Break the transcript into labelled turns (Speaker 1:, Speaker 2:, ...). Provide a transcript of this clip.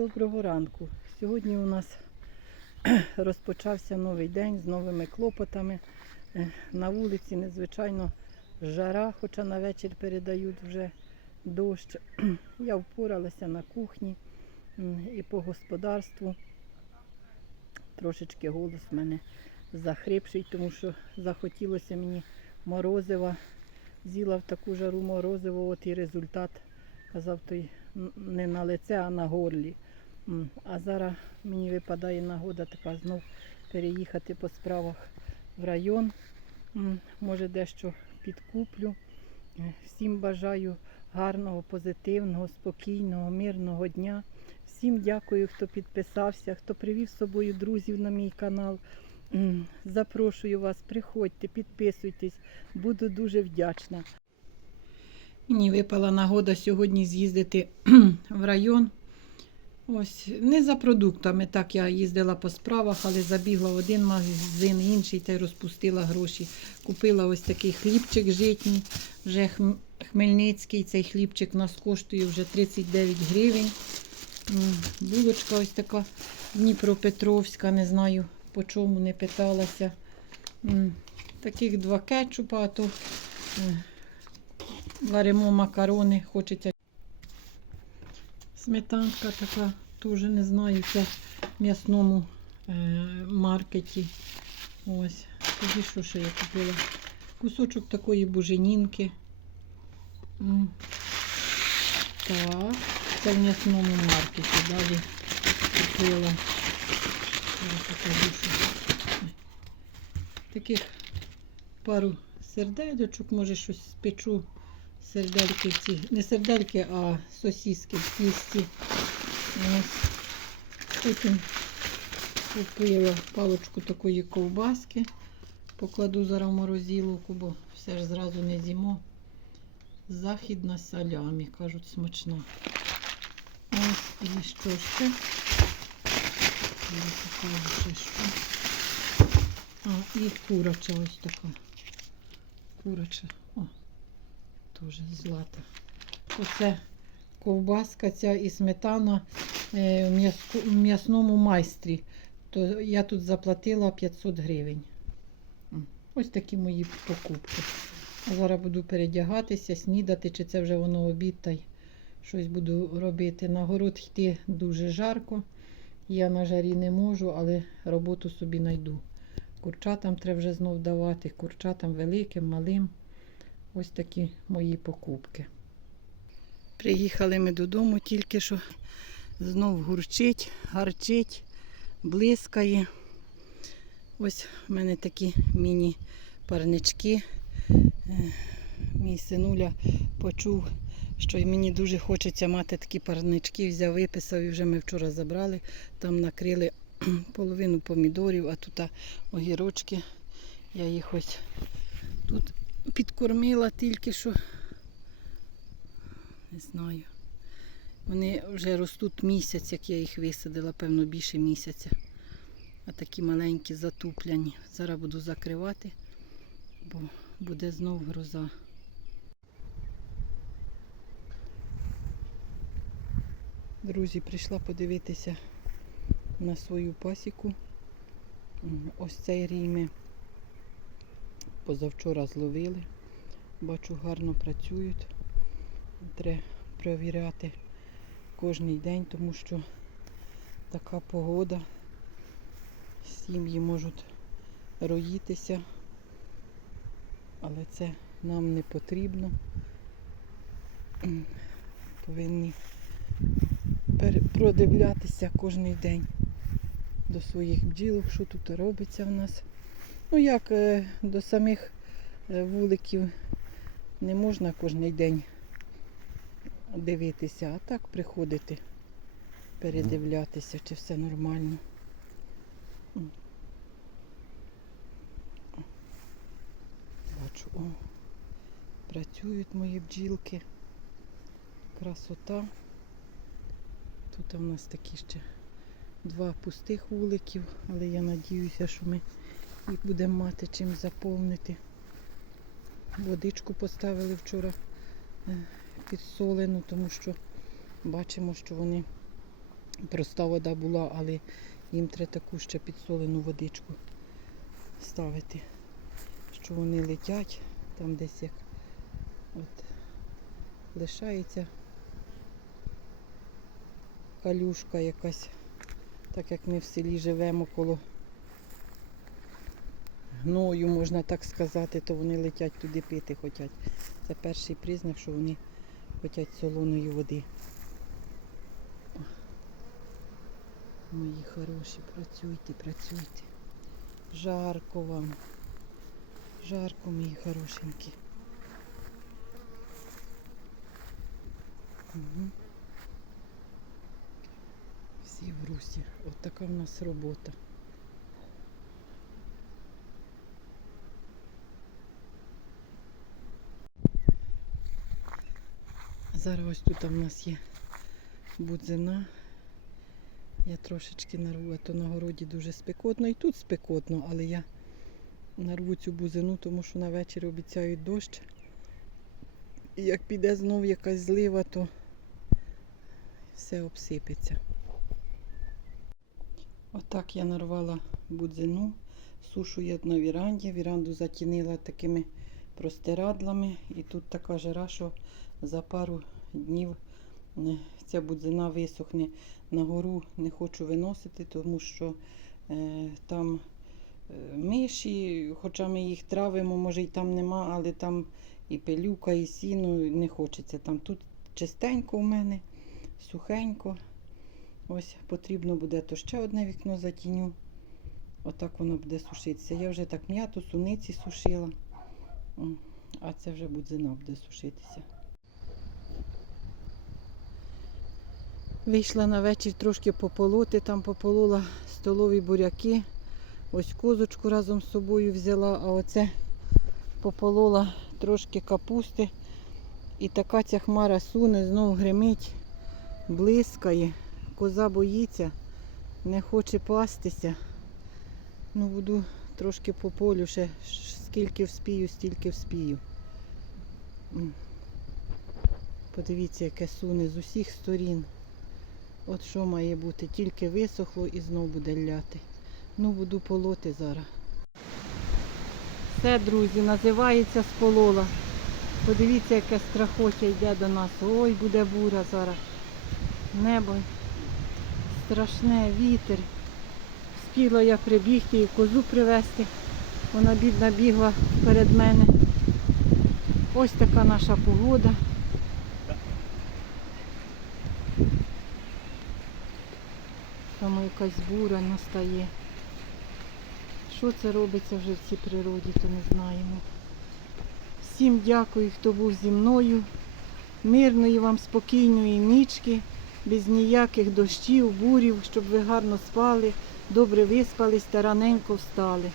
Speaker 1: Доброго ранку. Сьогодні у нас розпочався новий день з новими клопотами. Е, На вулиці незвичайно жара, хоча на вечір передають вже дощ. Я впоралася на кухні і по господарству. Трошечки голос в мене захрипший, тому що захотілося мені морозива. З'їла в таку жару морозиво, от і результат казав той не на лице, а на горлі. А зараз мені випадає нагода така знов переїхати по справах в район. Може, дещо підкуплю. Е, Всім бажаю гарного, позитивного, спокійного, мирного дня. Всім дякую, хто підписався, хто привів з собою друзів на мій канал. Запрошую вас, приходьте, підписуйтесь, буду дуже вдячна. Мені випала нагода сьогодні з'їздити в район. Ось, не за продуктами, так я їздила по справах, але забігла в один магазин, інший та й розпустила гроші. Купила ось такий хлібчик житній, вже хмельницький. Цей хлібчик нас коштує вже 39 гривень. Булочка ось така Дніпропетровська, не знаю по чому, не питалася. Таких два кетчупа, то е, варимо макарони, хочеться. Сметанка така, теж не знаю, це в м'ясному е, маркеті. Ось. Тоді що ще я купила? Кусочок такої буженінки. Так, це в м'ясному маркеті. Далі купила. Таких пару сердельочок, може щось спечу. Сердельки ці. Не сердельки, а сосіски в тісті. Ось. Потім купила палочку такої ковбаски. Покладу зараз в морозиловку, бо все ж зразу не з'їмо. Західна салямі, кажуть, смачна. Ось і що ще? Я покажу ще що. А, і курача ось така. Курача. Теж злата. Оце ковбаска ця і сметана е, в м'ясному майстрі. То я тут заплатила 500 гривень. Ось такі мої покупки. Зараз буду передягатися, снідати, чи це вже воно обід, та й щось буду робити. На город йти дуже жарко. Я на жарі не можу, але роботу собі знайду. Курчатам треба вже знов давати, курчатам великим, малим. Ось такі мої покупки. Приїхали ми додому, тільки що знов гурчить, гарчить, блискає. Ось в мене такі міні-парнички. Е, Мій синуля почув, що мені дуже хочеться мати такі парнички. Взяв, виписав і вже ми вчора забрали. Там накрили половину помідорів, а тут огірочки. Я їх ось тут підкормила тільки що. Не знаю. Вони вже ростуть місяць, як я їх висадила, певно, більше місяця. А такі маленькі затупляні. Зараз буду закривати, бо буде знов гроза. Друзі, прийшла подивитися на свою пасіку. Ось цей рій ми позавчора зловили. Бачу, гарно працюють. Треба перевіряти кожен день, тому що така погода. Сім'ї можуть роїтися, але це нам не потрібно. Повинні продивлятися кожен день до своїх бджілок, що тут робиться в нас. Ну як е, до самих е, вуликів не можна кожен день дивитися, а так приходити, передивлятися, чи все нормально. Бачу, о, працюють мої бджілки. Красота. Тут у нас такі ще два пустих вуликів, але я надіюся, що ми їх будемо мати чим заповнити. Водичку поставили вчора е, підсолену, тому що бачимо, що вони проста вода була, але їм треба таку ще підсолену водичку ставити, що вони летять там десь як от лишається калюшка якась, так як ми в селі живемо коло гною, можна так сказати, то вони летять туди пити хочуть. Це перший признак, що вони хочуть солоної води. Мої хороші, працюйте, працюйте. Жарко вам. Жарко, мої хорошенькі. Угу. Всі в русі. От така в нас робота. Зараз ось тут в нас є будзина. Я трошечки нарву, а то на городі дуже спекотно. І тут спекотно, але я нарву цю бузину, тому що на вечір обіцяють дощ. І як піде знов якась злива, то все обсипеться. Отак я нарвала будзину, сушу я на віранді. Віранду затінила такими простирадлами. І тут така жара, що за пару днів ця будзина висохне. На гору не хочу виносити, тому що е, там е, миші, хоча ми їх травимо, може і там нема, але там і пилюка, і сіно не хочеться. Там тут чистенько у мене, сухенько. Ось потрібно буде, то ще одне вікно затіню. Отак воно буде сушитися. Я вже так м'яту, суниці сушила, а це вже будзина буде сушитися. Вийшла на вечір трошки пополоти, там пополола столові буряки. Ось козочку разом з собою взяла, а оце пополола трошки капусти. І така ця хмара суне, знов гримить, блискає. Коза боїться, не хоче пастися. Ну, буду трошки по полю ще скільки вспію, стільки вспію. Подивіться, яке суне з усіх сторін. От що має бути, тільки висохло і знов буде ляти. Ну, буду полоти зараз. Все, друзі, називається сполола. Подивіться, яке страхоття йде до нас. Ой, буде буря зараз. Небо страшне, вітер. Спіла я прибігти і козу привезти. Вона бідна бігла перед мене. Ось така наша погода. Там якась буря настає. Що це робиться вже в цій природі, то не знаємо. Всім дякую, хто був зі мною. Мирної вам спокійної нічки, без ніяких дощів, бурів, щоб ви гарно спали, добре виспались та раненько встали.